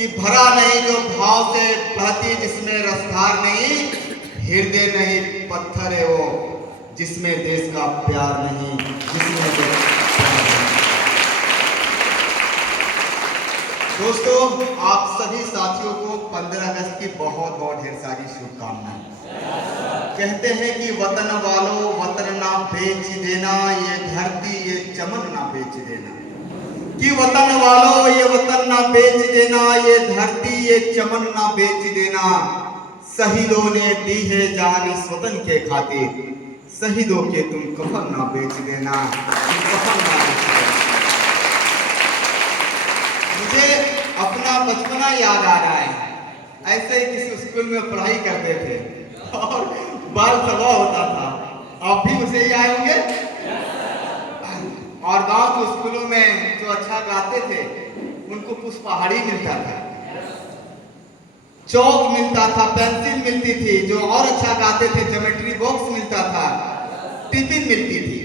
कि भरा नहीं जो भाव से बहती जिसमें रसधार नहीं, हृदय नहीं पत्थर है वो जिसमें देश का प्यार नहीं, जिसमें देश प्यार नहीं। दोस्तों, आप सभी साथियों को 15 अगस्त की बहुत बहुत ढेर सारी शुभकामनाएं। कहते हैं कि वतन वालों वतन ना बेच देना, ये धरती ये चमन ना बेच देना, कि वतन वालों ये वतन ना बेच देना, ये धरती ये चमन ना बेच देना। शहीदों ने दी है जान इस वतन के खातिर, शहीदों के तुम कफन ना बेच देना, कफन ना बेच देना। मुझे अपना बचपना याद आ रहा है। ऐसे ही किसी स्कूल में पढ़ाई करते थे और बाल सभा होता था। आप भी उसे ही आए होंगे। और गांव के स्कूलों में जो अच्छा गाते थे उनको पुष्पहारी मिलता था, चौक मिलता था, पेंसिल मिलती थी। जो और अच्छा गाते थे ज्योमेट्री बॉक्स मिलता था, टिफिन मिलती थी।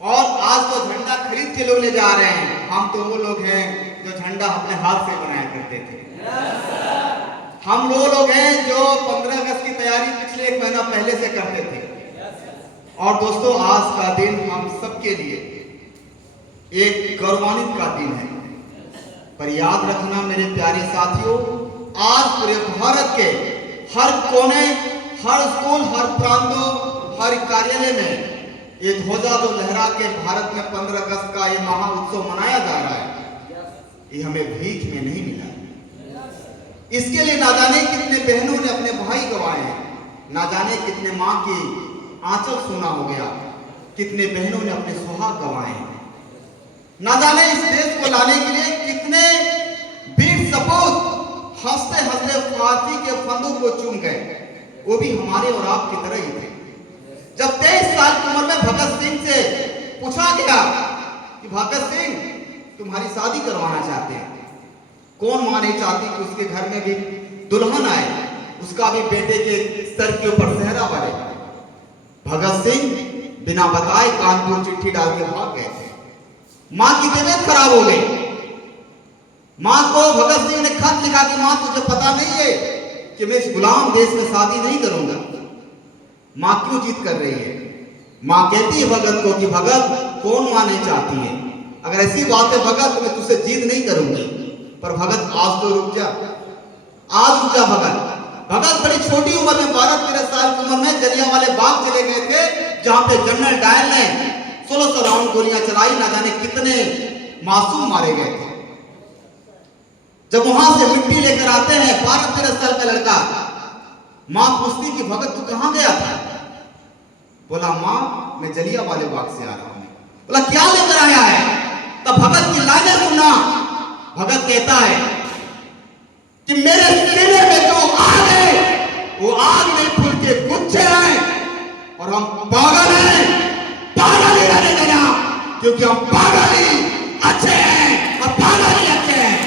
और आज तो झंडा खरीद के लोग ले जा रहे हैं। हम तो वो लोग हैं जो झंडा अपने हाथ से बनाया करते थे। हम वो लोग हैं जो 15 अगस्त की तैयारी पिछले 1 महीना पहले से करते थे। और दोस्तों, आज का दिन हम सबके लिए एक गौरवान्वित का दिन है। पर याद रखना मेरे प्यारे साथियों, आज पूरे भारत के हर कोने, हर स्कूल, हर प्रांतों, हर कार्यालय में ये ध्वजा जो लहरा के भारत में 15 अगस्त का ये महा उत्सव मनाया जा रहा है, ये हमें भीख में नहीं मिला। इसके लिए ना जाने कितने बहनों ने अपने भाई गंवाए हैं, ना जाने कितने माँ की आंचल सूना हो गया, कितने बहनों ने अपने सुहाग गंवाए हैं, ना जाने इस देश को लाने के लिए कितने वीर सपूत हंसते हंसते फांसी के फंदों को चूम गए। वो भी हमारे और आपकी तरह ही थे। जब 23 साल की उम्र में भगत सिंह से पूछा गया कि भगत सिंह तुम्हारी शादी करवाना चाहते हैं, कौन मां नहीं चाहती कि उसके घर में भी दुल्हन आए, उसका भी बेटे के सर के ऊपर सेहरा बने। भगत सिंह बिना बताए कानपुर चिट्ठी डाल के भाग गए थे। मां की तबीयत खराब हो गई। मां को भगत सिंह ने खत लिखा कि मां तुझे पता नहीं है कि मैं इस गुलाम देश में शादी नहीं करूंगा। मां क्यों जिद कर रही है? मां कहती है भगत को कि भगत कौन मां नहीं चाहती है, अगर ऐसी बात है भगत तो मैं तुझसे जिद नहीं करूंगी। पर भगत आज तो रुक जा, आज रुक जा भगत। भगत बड़ी छोटी उम्र में 12-13 साल की उम्र में जलियांवाले बाग चले गए थे, जहां पे जनरल डायर ने 1600 राउंड गोलियां चलाई, ना जाने कितने मासूम मारे गए थे। जब वहां से मिट्टी लेकर आते हैं 12-13 साल का लड़का, मां पूछती कि भगत तू कहां गया था? बोला मां मैं जलियांवाले बाग से आ रहा हूं। बोला क्या लेकर आया है? तब भगत की लाइनें सुना। भगत कहता है कि मेरे सीने में जो आग है वो आग में फूल के गुच्छे हैं और हम पागल हैं, पागल ही रहने देना, क्योंकि हम पागल ही अच्छे हैं और पागल ही अच्छे हैं।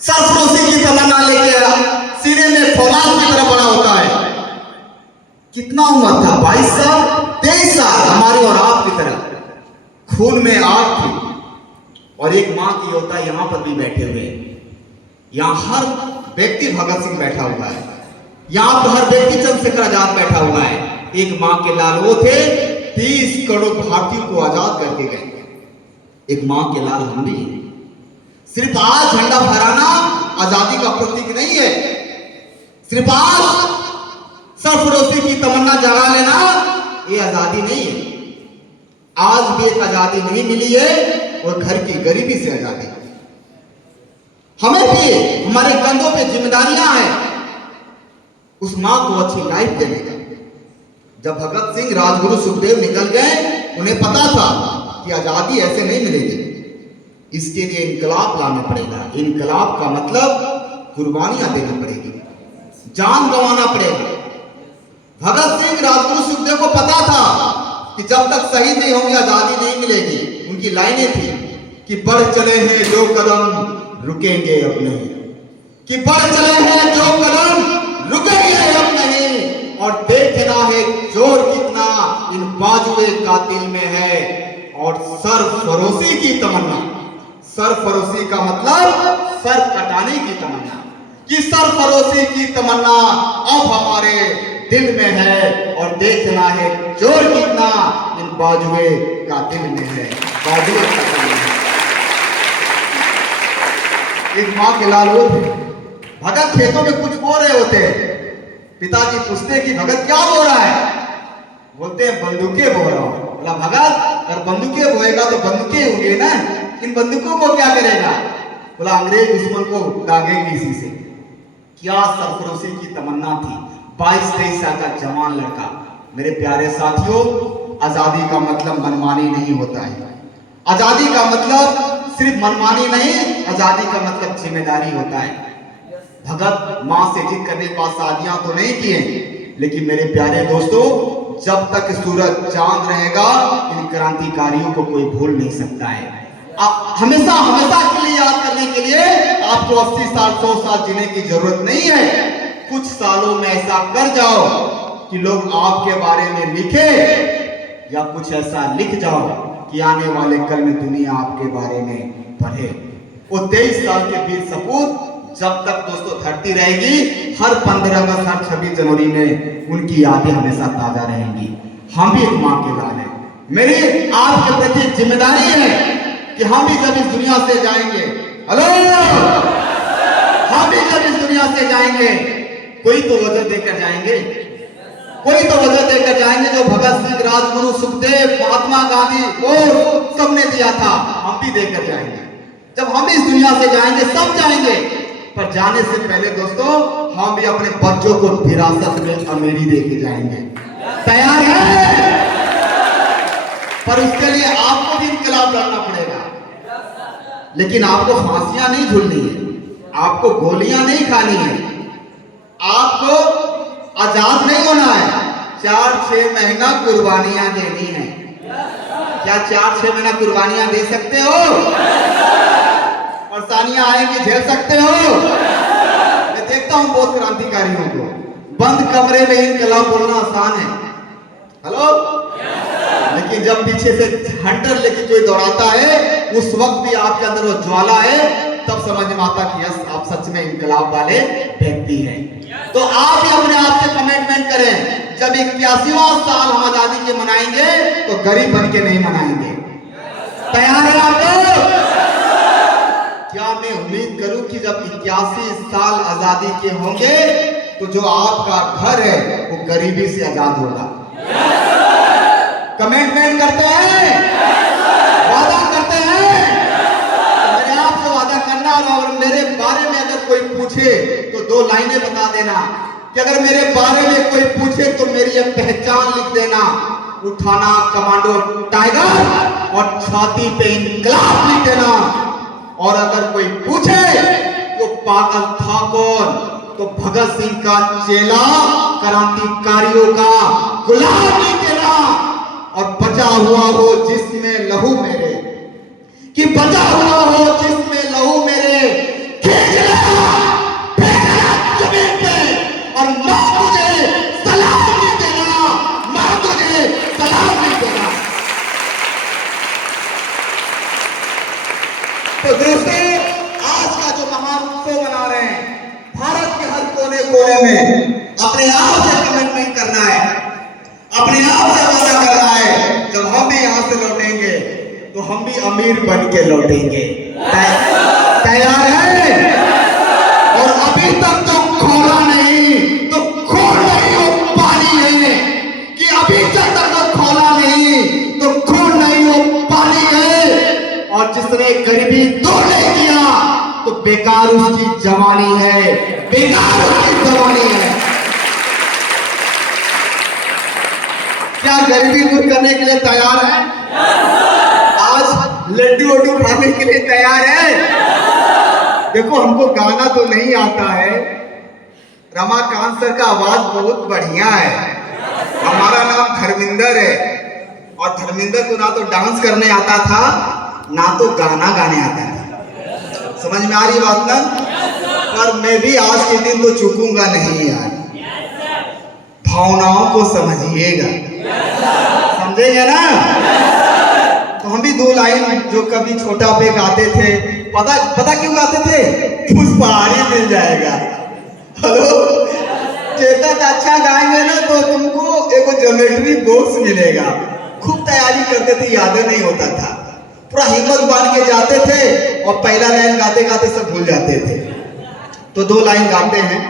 सरफरोशी की तमन्ना लेके सीने में फौलाद की तरह बड़ा होता है। कितना उम्र था? 22 साल, 23 साल, हमारे और आपकी तरह खून में आग थी। और एक मां की योद्धा यहां पर भी बैठे हुए हैं। यहां हर व्यक्ति भगत सिंह बैठा हुआ है, यहां पर हर व्यक्ति चंद्रशेखर आजाद बैठा हुआ है। एक मां के लाल वो थे 30 करोड़ भारतीयों को आजाद करके गए। एक मां के लाल हम भी हैं। सिर्फ आज झंडा फहराना आजादी का प्रतीक नहीं है, सिर्फ आज सरफरोशी की तमन्ना जगा लेना ये आजादी नहीं है। आज भी एक आजादी नहीं मिली है, और घर की गरीबी से आजादी। हमें भी हमारे कंधों पे जिम्मेदारियां हैं उस मां को अच्छी लाइफ देने का। जब भगत सिंह, राजगुरु सुखदेव निकल गए, उन्हें पता था कि आजादी ऐसे नहीं मिलेगी, इसके लिए इनकलाब लाना पड़ेगा। इनकलाब का मतलब कुर्बानियां देना पड़ेगी, जान गंवाना पड़ेगा। भगत सिंह, राजगुरु सुखदेव को पता था कि जब तक शहीद नहीं होंगे आजादी नहीं मिलेगी। उनकी लाइनें थी कि बढ़ चले हैं जो कदम रुकेंगे अब नहीं, कि बढ़ चले हैं जो कदम रुकेंगे अब नहीं, और देखना है जोर कितना इन बाजुए कातिल में है, और सरफरोशी की तमन्ना। सरफरोशी का मतलब सर कटाने की तमन्ना, कि सरफरोशी की तमन्ना अब हमारे दिल में है, और देखना है जोर कितना इन बाजुए कातिल में है। बाजुए कातिल में है। एक माँ के लाल वो थे, भगत खेतों में कुछ बो रहे होते हैं। पिताजी पूछते कि भगत क्या बो रहा है? बोलते हैं बंदूकें बो रहा हूं। बोला भगत अगर बंदूकें बोएगा तो बंदूकें होंगे ना, इन बंदूकों को क्या करेगा? बोला अंग्रेज दुश्मन को दागेंगे इसी से। क्या सरफरोशी की तमन्ना थी। 22-23 साल का जवान लड़का। मेरे प्यारे साथियों, आजादी का मतलब मनमानी नहीं होता है। आजादी का मतलब सिर्फ मनमानी नहीं, आजादी का मतलब जिम्मेदारी होता है। भगत मां से जिद करने के बाद शादियां तो नहीं किए, लेकिन मेरे प्यारे दोस्तों, जब तक सूरज चांद रहेगा इन क्रांतिकारियों को कोई भूल नहीं सकता है। हमेशा हमेशा के लिए याद करने के लिए आपको 80 साल 100 साल जीने की जरूरत नहीं है। कुछ सालों में ऐसा कर जाओ कि लोग आपके बारे में लिखे, या कुछ ऐसा लिख जाओ कि आने वाले कल में दुनिया आपके बारे में पढ़े। वो 23 साल के वीर सपूत जब तक दोस्तों धरती रहेगी, हर 15 अगस्त हर 26 जनवरी में उनकी यादें हमेशा ताजा रहेंगी। हम भी एक मां के लाल हैं। मेरी आपके प्रति जिम्मेदारी है कि हम भी जब इस दुनिया से जाएंगे, हेलो, हम भी जब इस दुनिया से जाएंगे, कोई तो वजह देकर जाएंगे, कोई तो वजह देकर जाएंगे जो भगत सिंह, राजगुरु, सुखदेव, महात्मा गांधी और सबने दिया था, हम भी देकर जाएंगे। जब हम इस दुनिया से जाएंगे, सब जाएंगे, पर जाने से पहले दोस्तों हम भी अपने बच्चों को विरासत में अमीरी देके जाएंगे। तैयार है? पर उसके लिए आपको भी इंकलाब लड़ना पड़ेगा, लेकिन आपको फांसियां नहीं झूलनी है, आपको गोलियां नहीं खानी है, आपको आजाद नहीं होना है। 4-6 महीना कुर्बानियां देनी है। क्या 4-6 महीना कुर्बानियां दे सकते हो? परेशानियां आएंगी, झेल सकते हो? मैं देखता हूं बहुत क्रांतिकारियों को बंद कमरे में इनकलाब बोलना आसान है, हेलो, लेकिन जब पीछे से हंटर लेके कोई दौड़ाता है, उस वक्त भी आपके अंदर वो ज्वाला है, तब समझ में आता कि यस आप सच में इनकलाब वाले व्यक्ति हैं। तो आप भी अपने आप से कमिटमेंट करें, जब 81वां साल हम आजादी के मनाएंगे तो गरीब बन के नहीं मनाएंगे। तैयार है आप लोग? क्या मैं उम्मीद करूं कि जब 81 साल आजादी के होंगे तो जो आपका घर है वो गरीबी से आजाद होगा। कमिटमेंट करते हैं, वादा करते हैं। तो मेरे आपसे वादा करना, और मेरे बारे में अगर कोई पूछे तो 2 लाइनें बता देना कि अगर मेरे बारे में कोई पूछे तो मेरी ये पहचान लिख देना, उठाना कमांडो टाइगर और छाती पे इनकलाब लिख देना। और अगर कोई पूछे तो पागल था कौन, तो भगत सिंह का चेला, क्रांतिकारियों का गुलाम लिख देना। और बचा हुआ हो जिसमें लहू मेरे, कि बचा हुआ हो जिसमें लहू मेरे, खींच लेना, फेंकना जमीन पे, और मां तुझे सलाम नहीं देना, मां तुझे सलाम नहीं देना। तो दोस्तों, आज का जो महान उत्सव मना रहे हैं, भारत के हर कोने कोने में अपने आप से कमिटमेंट करना है, अपने आप से वादा करना है। जब हम भी यहाँ से लौटेंगे तो हम भी अमीर बन के लौटेंगे। तैयार है? और अभी तक तो खोला नहीं तो खोल नहीं हो पानी है, कि अभी तक तो खोला नहीं तो खोल नहीं हो पानी है। और जिसने गरीबी दूर नहीं किया तो बेकार उसकी जवानी है, बेकार उसकी जवानी है। क्या गरीबी दूर करने के लिए तैयार है? आज लड्डू वड्डू खाने के लिए तैयार है? देखो हमको गाना तो नहीं आता है, रमाकांत सर का आवाज बहुत बढ़िया है। हमारा नाम धर्मिंदर है, और धर्मिंदर को ना तो डांस करने आता था ना तो गाना गाने आता था। समझ में आ रही बात ना? पर मैं भी आज के दिन तो चूकूंगा नहीं यार, भावनाओं को समझिएगा। समझेंगे ना? तो हम भी दो लाइन जो कभी छोटा पे गाते थे, पता पता क्यों गाते थे? पुष्पहारी मिल जाएगा। हेलो, चेतक अच्छा गाएंगे ना तो तुमको एक ज्योमेट्री बॉक्स मिलेगा। खूब तैयारी करते थे, याद नहीं होता था, पूरा हिम्मत बांध के जाते थे और पहला लाइन गाते गाते सब भूल जाते थे। तो दो लाइन गाते हैं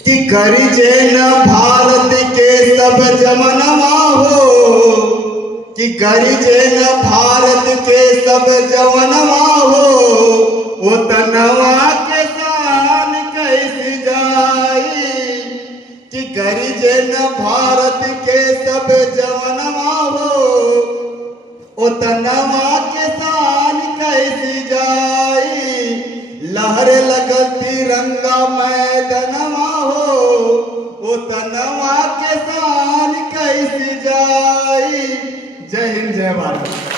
कि गरिजे न भारत के सब जमनवा हो, कि गरिजे न भारत के सब जवनवा हो, वो तनवा के शान कैसे जाई, कि गरिजे न भारत के सब जवनवा हो, वो तनवा के शान कैसे जाई, लहर लगत तिरंगा मैदनवा हो, वो तनवा के शान कैसे जाई। जय हिंद, जय भारत।